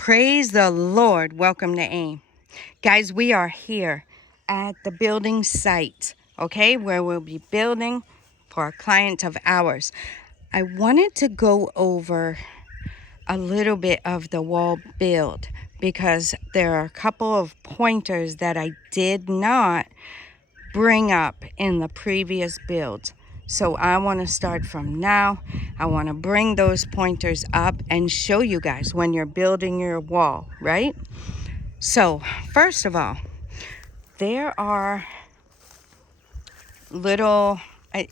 Praise the Lord. Welcome to AIM. Guys, we are here at the building site, okay, where we'll be building for a client of ours. I wanted to go over a little bit of the wall build because there are a couple of pointers that I did not bring up in the previous builds. So I want to start from now. I want to bring those pointers up and show you guys when you're building your wall, right? So first of all, there are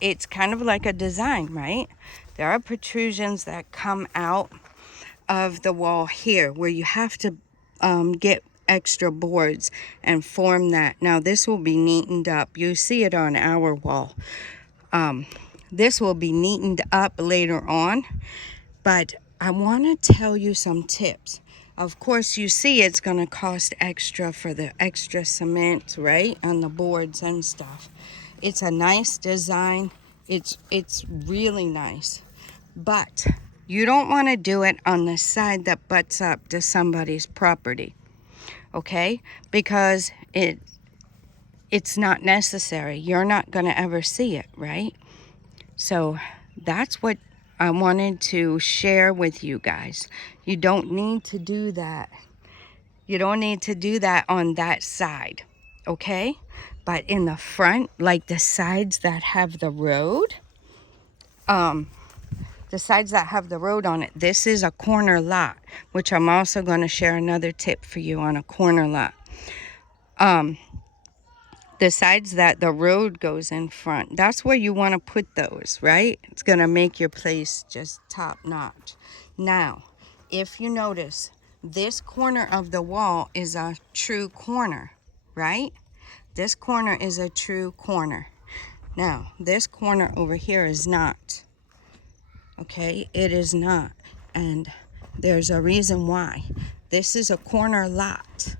it's kind of like a design, right? There are protrusions that come out of the wall here where you have to get extra boards and form that. Now this will be neatened up. You see it on our wall. This will be neatened up later on, but I want to tell you some tips. Of course, you see it's going to cost extra for the extra cement, right, on the boards and stuff. It's a nice design. It's really nice, but you don't want to do it on the side that butts up to somebody's property, okay? Because it's not necessary. You're not going to ever see it, right? So that's what I wanted to share with you guys. You don't need to do that. You don't need to do that on that side, okay? But in the front, like the sides that have the road, on it, this is a corner lot, which I'm also going to share another tip for you on a corner lot. The sides that the road goes in front, that's where you want to put those, right? It's going to make your place just top notch. Now, if you notice, this corner of the wall is a true corner, right? This corner is a true corner. Now, this corner over here is not. Okay, it is not. And there's a reason why. This is a corner lot.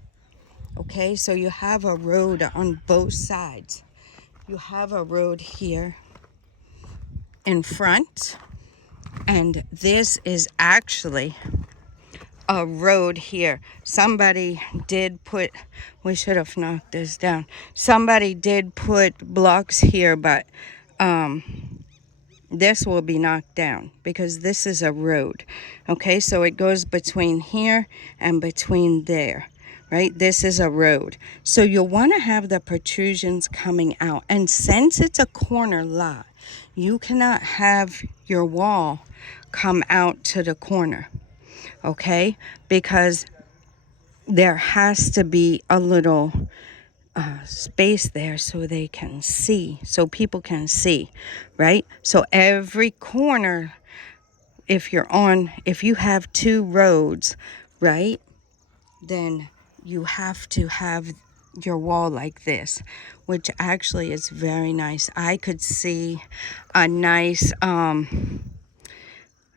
Okay, so you have a road on both sides. You have a road here in front, and this is actually a road here. Somebody did put, we should have knocked this down. Somebody did put blocks here, but this will be knocked down because this is a road. Okay, so it goes between here and between there. Right? This is a road. So you'll want to have the protrusions coming out. And since it's a corner lot, you cannot have your wall come out to the corner. Okay? Because there has to be a little space there so they can see, so people can see, right? So every corner, if you have two roads, right, then you have to have your wall like this, which actually is very nice. I could see a nice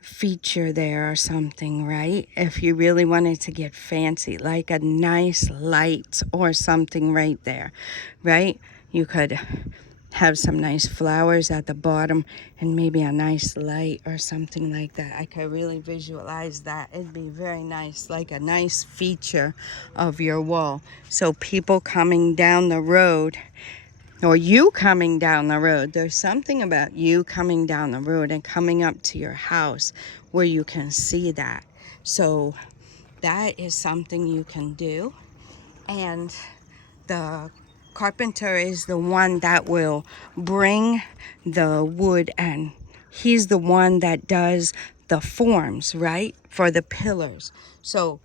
feature there or something, right? If you really wanted to get fancy, like a nice light or something right there, right? You could have some nice flowers at the bottom and maybe a nice light or something like that. I could really visualize that. It'd be very nice, like a nice feature of your wall. So people coming down the road, or you coming down the road, there's something about you coming down the road and coming up to your house where you can see that. So that is something you can do. And the carpenter is the one that will bring the wood, and he's the one that does the forms, right, for the pillars. So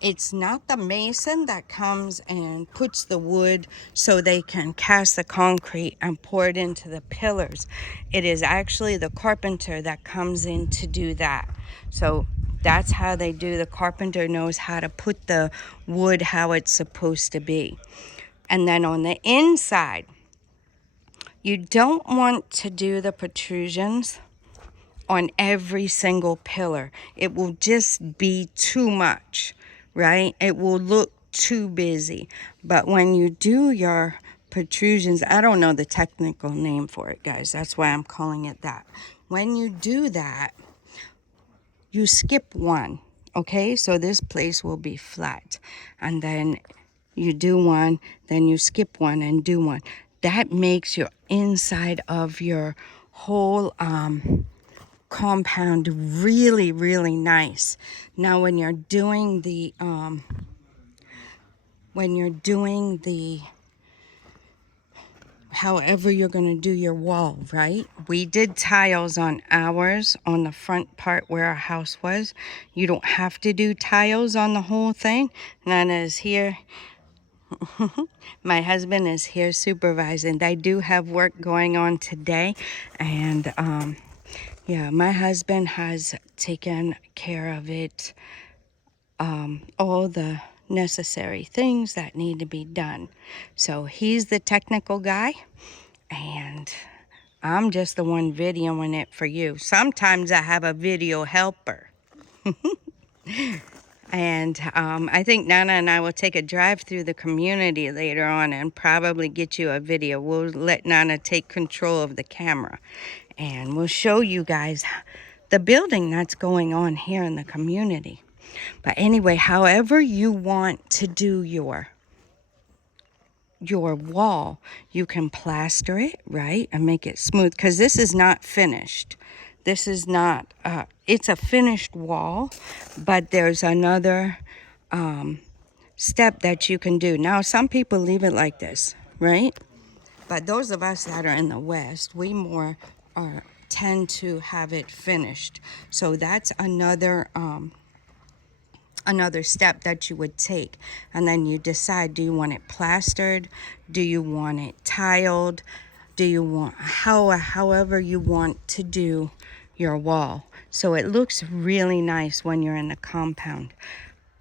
it's not the mason that comes and puts the wood so they can cast the concrete and pour it into the pillars. It is actually the carpenter that comes in to do that. So that's how they do. The carpenter knows how to put the wood how it's supposed to be. And then on the inside, you don't want to do the protrusions on every single pillar. It will just be too much, right? It will look too busy. But when you do your protrusions, I don't know the technical name for it, guys. That's why I'm calling it that. When you do that, you skip one, Okay, so this place will be flat. And then you do one, then you skip one and do one. That makes your inside of your whole compound really, really nice. Now when you're doing the however you're going to do your wall, right? We did tiles on ours on the front part where our house was. You don't have to do tiles on the whole thing. Nana is here. My husband is here supervising. They do have work going on today, and yeah, my husband has taken care of it, all the necessary things that need to be done. So he's the technical guy, and I'm just the one videoing it for you. Sometimes I have a video helper. And I think Nana and I will take a drive through the community later on and probably get you a video. We'll let Nana take control of the camera. And we'll show you guys the building that's going on here in the community. But anyway, however you want to do your wall, you can plaster it, right? And make it smooth, because this is not finished. This is not, it's a finished wall, but there's another step that you can do. Now, some people leave it like this, right? But those of us that are in the West, we more tend to have it finished. So that's another step that you would take. And then you decide, do you want it plastered? Do you want it tiled? Do you want, however you want to do your wall. So it looks really nice when you're in the compound.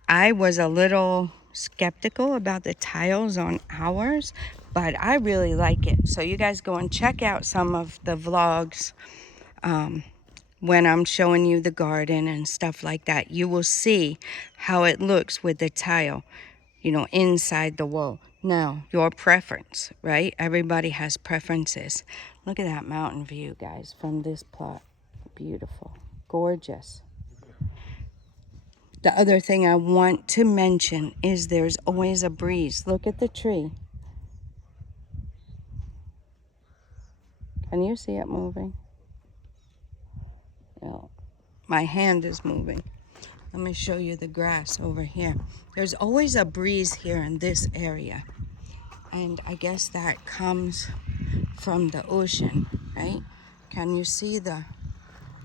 I was a little skeptical about the tiles on ours, but I really like it. So you guys go and check out some of the vlogs when I'm showing you the garden and stuff like that. You will see how it looks with the tile, you know, inside the wall. Now, your preference, right? Everybody has preferences. Look at that mountain view, guys, from this plot. Beautiful, gorgeous. The other thing I want to mention is there's always a breeze. Look at the tree. Can you see it moving? No. My hand is moving. Let me show you the grass over here. There's always a breeze here in this area. And I guess that comes from the ocean, right? Can you see the,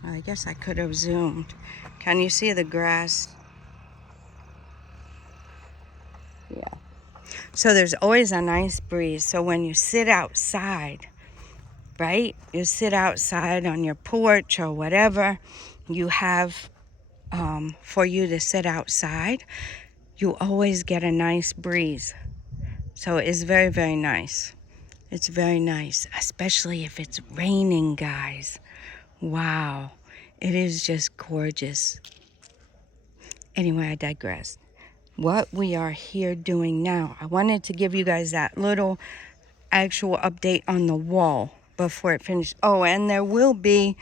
I guess I could have zoomed. Can you see the grass? Yeah. So there's always a nice breeze. So when you sit outside, right? You sit outside on your porch or whatever you have for you to sit outside, you always get a nice breeze. So it's very, very nice. It's very nice, especially if it's raining, guys. Wow, it is just gorgeous. Anyway, I digress. What we are here doing now, I wanted to give you guys that little actual update on the wall before it finished. Oh, and there will be,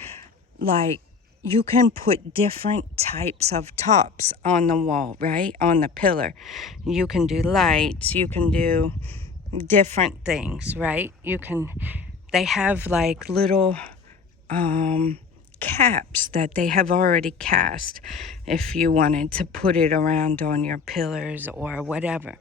like, you can put different types of tops on the wall, right? On the pillar. You can do lights, you can do different things, right? You can, they have like little caps that they have already cast if you wanted to put it around on your pillars or whatever.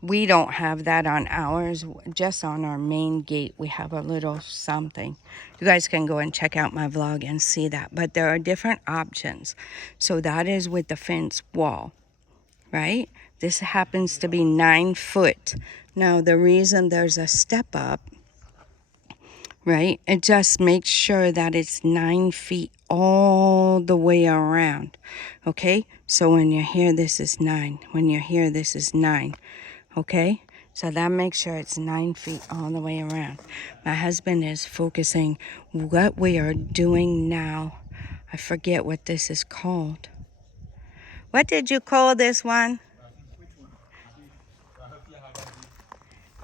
We don't have that on ours. Just on our main gate we have a little something. You guys can go and check out my vlog and see that. But there are different options. So that is with the fence wall, right? This happens to be 9 foot. Now the reason there's a step up, right? It just makes sure that it's 9 feet all the way around. Okay? So when you're here, this is 9. When you're here, this is 9. Okay? So that makes sure it's 9 feet all the way around. My husband is focusing what we are doing now. I forget what this is called. What did you call this one?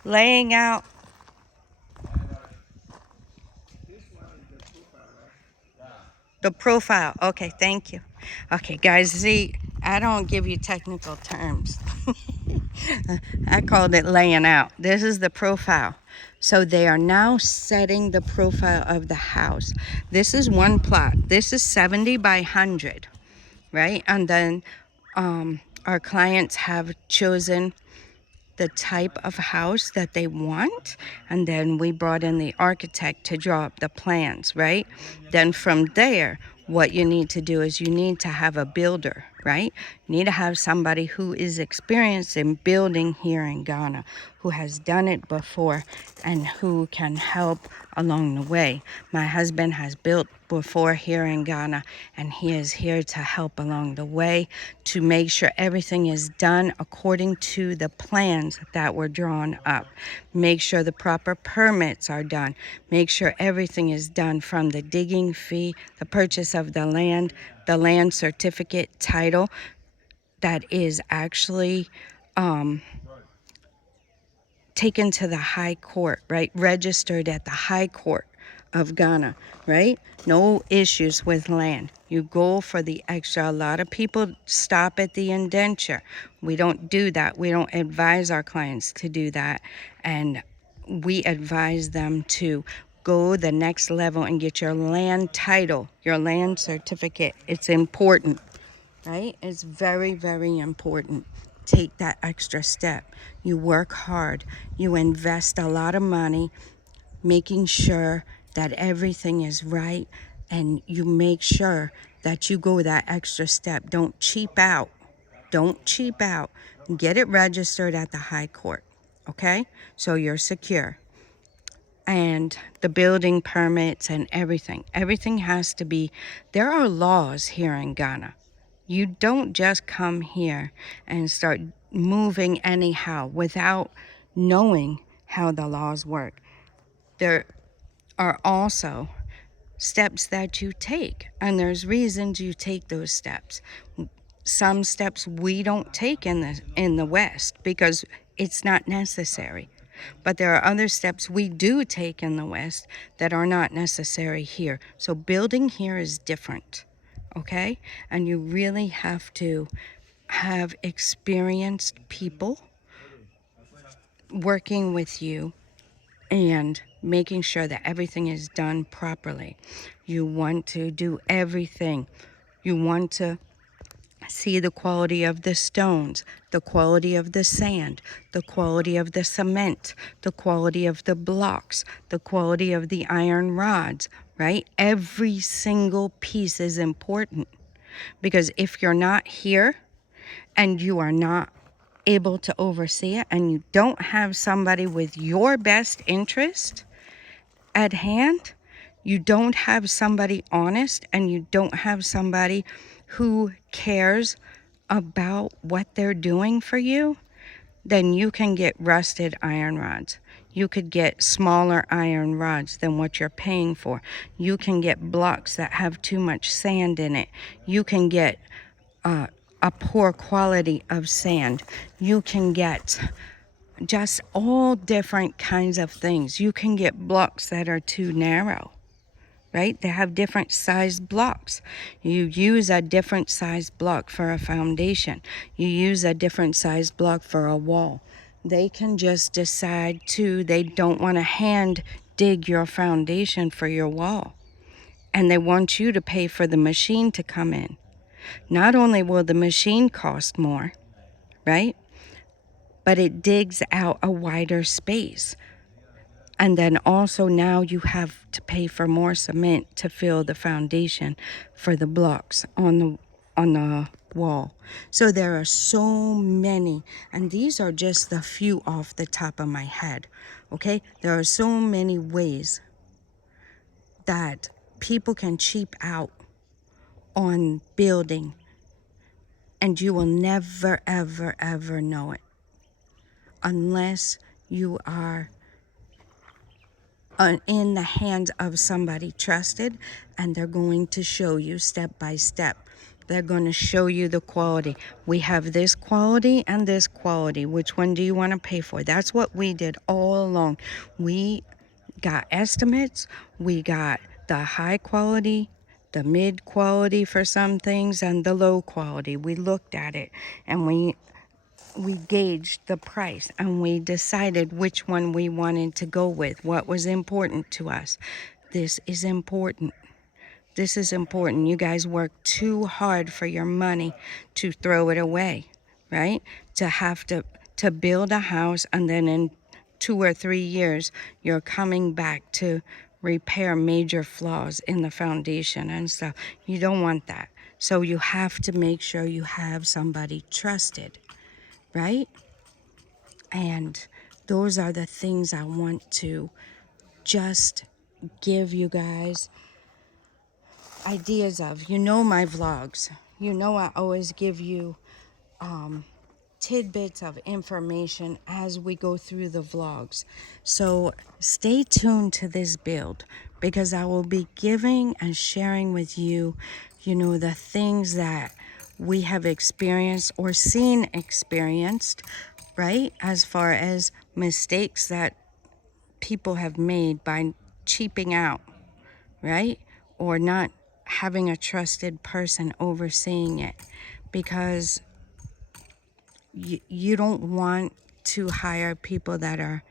Laying out. The profile. Okay, thank you. Okay, guys, see, I don't give you technical terms. I called it laying out. This is the profile. So they are now setting the profile of the house. This is one plot. This is 70 by 100, right? And then our clients have chosen the type of house that they want, and then we brought in the architect to draw up the plans, right? Then from there, what you need to do is you need to have a builder, right? You need to have somebody who is experienced in building here in Ghana, who has done it before and who can help along the way. My husband has built before here in Ghana, and he is here to help along the way to make sure everything is done according to the plans that were drawn up. Make sure the proper permits are done. Make sure everything is done from the digging fee, the purchase of the land certificate title that is actually taken to the high court, right? Registered at the high court of Ghana, right? No issues with land. You go for the extra. A lot of people stop at the indenture. We don't do that. We don't advise our clients to do that. And we advise them to go the next level and get your land title, your land certificate. It's important, right? It's very, very important. Take that extra step. You work hard. You invest a lot of money making sure that everything is right, and you make sure that you go that extra step. Don't cheap out. Don't cheap out. Get it registered at the high court, okay? So you're secure. And the building permits and everything has to be, there are laws here in Ghana. You don't just come here and start moving anyhow without knowing how the laws work. There are also steps that you take, and there's reasons you take those steps. Some steps we don't take in the West because it's not necessary. But there are other steps we do take in the West that are not necessary here. So building here is different, okay? And you really have to have experienced people working with you and making sure that everything is done properly. You want to do everything. You want to see the quality of the stones, the quality of the sand, the quality of the cement, the quality of the blocks, the quality of the iron rods, right? Every single piece is important, because if you're not here and you are not able to oversee it, and you don't have somebody with your best interest at hand, you don't have somebody honest, and you don't have somebody who cares about what they're doing for you, then you can get rusted iron rods. You could get smaller iron rods than what you're paying for. You can get blocks that have too much sand in it. You can get a poor quality of sand. You can get just all different kinds of things. You can get blocks that are too narrow, right? They have different sized blocks. You use a different sized block for a foundation. You use a different sized block for a wall. They can just decide they don't want to hand dig your foundation for your wall. And they want you to pay for the machine to come in. Not only will the machine cost more, right? But it digs out a wider space. And then also now you have to pay for more cement to fill the foundation for the blocks on the wall. So there are so many, and these are just the few off the top of my head, okay? There are so many ways that people can cheap out on building, and you will never, ever, ever know it unless you are in the hands of somebody trusted, and they're going to show you step by step. They're going to show you the quality. We have this quality and this quality. Which one do you want to pay for? That's what we did all along. We got estimates. We got the high quality the mid quality for some things and the low quality. We looked at it and we gauged the price and we decided which one we wanted to go with, what was important to us. This is important. This is important. You guys work too hard for your money to throw it away, right? To have to build a house and then in 2 or 3 years you're coming back to repair major flaws in the foundation and stuff. You don't want that. So you have to make sure you have somebody trusted, right? And those are the things I want to just give you guys ideas of. You know my vlogs. You know I always give you tidbits of information as we go through the vlogs. So stay tuned to this build because I will be giving and sharing with you, you know, the things that we have experienced or seen experienced, right? As far as mistakes that people have made by cheaping out, right? Or not having a trusted person overseeing it, because you don't want to hire people that are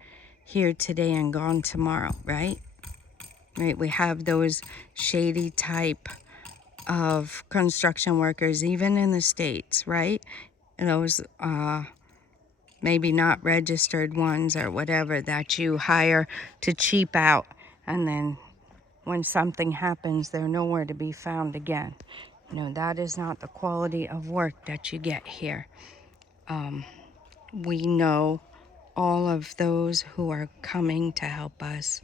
here today and gone tomorrow, right? Right, we have those shady type of construction workers even in the States, right? And those maybe not registered ones or whatever that you hire to cheap out, and then when something happens, they're nowhere to be found again. No, that is not the quality of work that you get here. We know all of those who are coming to help us.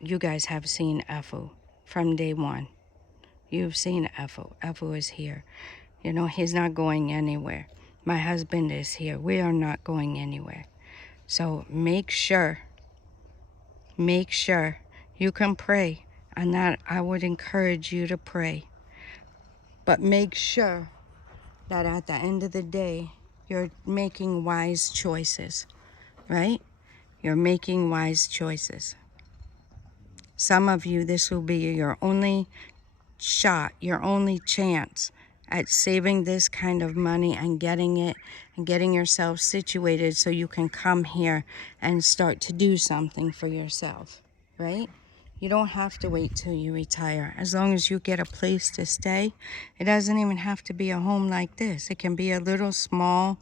You guys have seen Effu from day one. You've seen Effu. Effu is here. You know, he's not going anywhere. My husband is here. We are not going anywhere. So make sure you can pray, and that I would encourage you to pray. But make sure that at the end of the day, you're making wise choices, right? You're making wise choices. Some of you, this will be your only shot, your only chance at saving this kind of money and getting it and getting yourself situated so you can come here and start to do something for yourself, right? You don't have to wait till you retire. As long as you get a place to stay, it doesn't even have to be a home like this. It can be a little small,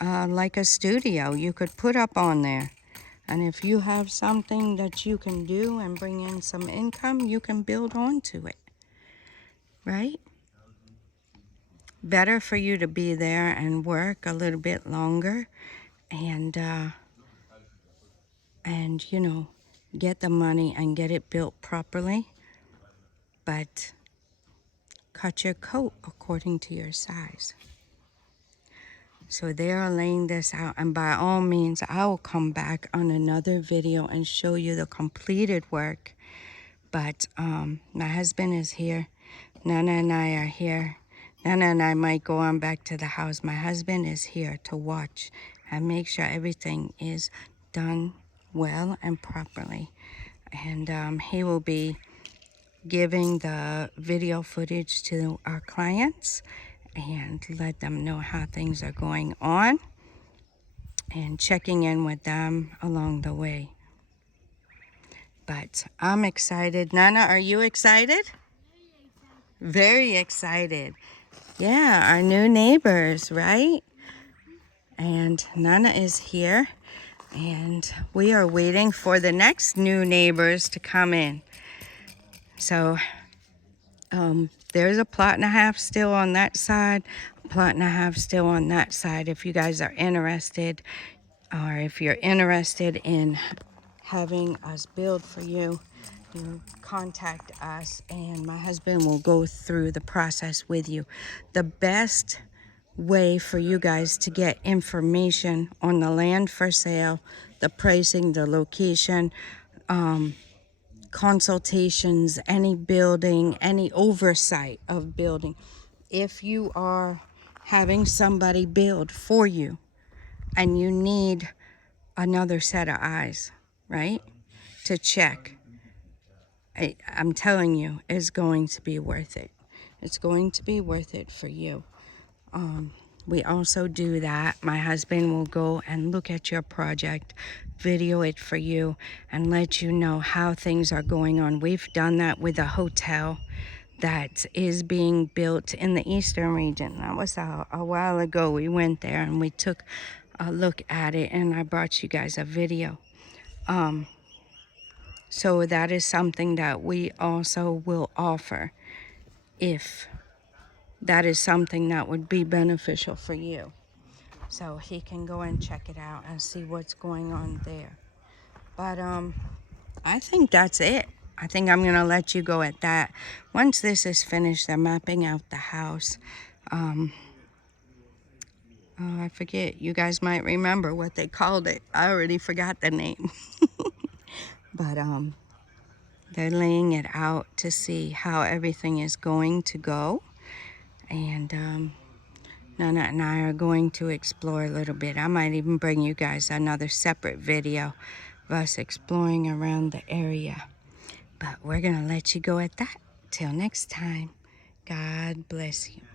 like a studio you could put up on there. And if you have something that you can do and bring in some income, you can build onto it, right? Better for you to be there and work a little bit longer and you know, get the money and get it built properly, but cut your coat according to your size. So they are laying this out, and by all means I will come back on another video and show you the completed work. But my husband is here, Nana and I are here. Nana and I might go on back to the house. My husband is here to watch and make sure everything is done well and properly. And he will be giving the video footage to our clients and let them know how things are going on and checking in with them along the way. But I'm excited. Nana, are you excited? Very excited. Yeah, our new neighbors, right? And Nana is here, and we are waiting for the next new neighbors to come in. So there's a plot and a half still on that side, a plot and a half still on that side. If you guys are interested, or if you're interested in having us build for you, you contact us and my husband will go through the process with you. The best way for you guys to get information on the land for sale, the pricing, the location, consultations, any building, any oversight of building. If you are having somebody build for you and you need another set of eyes, right, to check, I'm telling you, it's going to be worth it. It's going to be worth it for you. We also do that. My husband will go and look at your project, video it for you, and let you know how things are going on. We've done that with a hotel that is being built in the eastern region. That was a while ago. We went there and we took a look at it, and I brought you guys a video. So that is something that we also will offer if that is something that would be beneficial for you. So he can go and check it out and see what's going on there. But I think that's it. I think I'm gonna let you go at that. Once this is finished, they're mapping out the house. Oh, I forget. You guys might remember what they called it. I already forgot the name. But they're laying it out to see how everything is going to go. And Nana and I are going to explore a little bit. I might even bring you guys another separate video of us exploring around the area. But we're going to let you go at that. Till next time, God bless you.